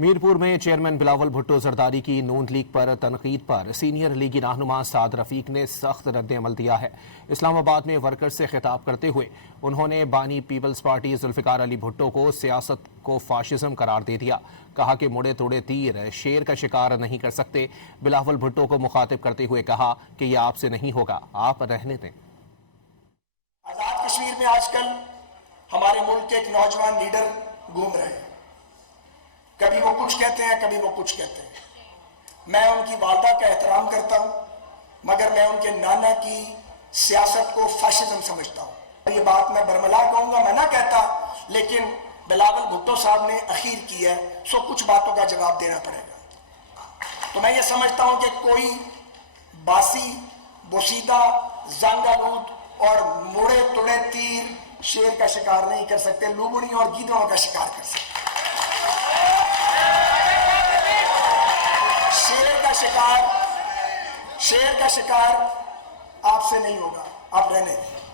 मीरपुर में चेयरमैन बिलावल भुट्टो जरदारी की नून लीग पर तनकीद पर सीनियर लीगी रहनुमा साद रफीक ने सख्त रद्द-ए-अमल दिया है। इस्लामाबाद में वर्कर्स से खिताब करते हुए उन्होंने बानी पीपल्स पार्टी जुल्फिकार अली भुट्टो को सियासत को फाशिज्म करार दे दिया। कहा कि मुड़े तोड़े तीर शेर का शिकार नहीं कर सकते। बिलावल भुट्टो को मुखातिब करते हुए कहा कि यह आपसे नहीं होगा, आप रहने दें। आजाद कश्मीर में आजकल हमारे मुल्क के एक नौजवान लीडर घूम रहे हैं। कभी वो कुछ कहते हैं, कभी वो कुछ कहते हैं। मैं उनकी वालदा का एहतराम करता हूं, मगर मैं उनके नाना की सियासत को फाशिज्म समझता हूं। ये बात मैं बरमला कहूंगा, मैं ना कहता, लेकिन बिलावल भुट्टो साहब ने अखीर की है, सो कुछ बातों का जवाब देना पड़ेगा। तो मैं ये समझता हूं कि कोई बासी, बोसीदा, जंगालूद और मुड़े तुड़े तीर शेर का शिकार नहीं कर सकते, लुबड़ी और गीदड़ों का शिकार कर सकते। शेर का शिकार आपसे नहीं होगा, आप रहने दें।